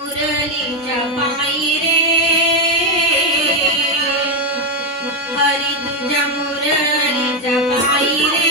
मुरलीच्या पायी रे हरी तुझ्या मुरलीच्या पायी रे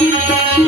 Música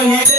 Yeah.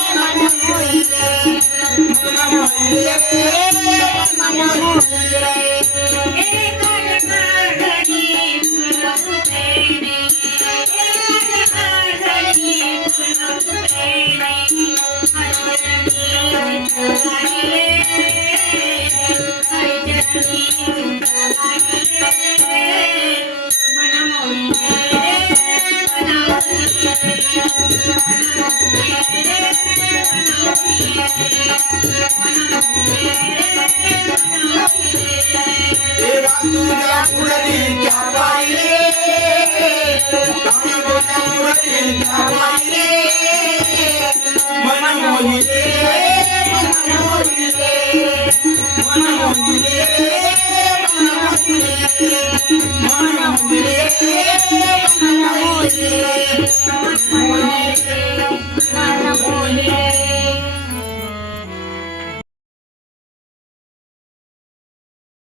Yeah. Yeah.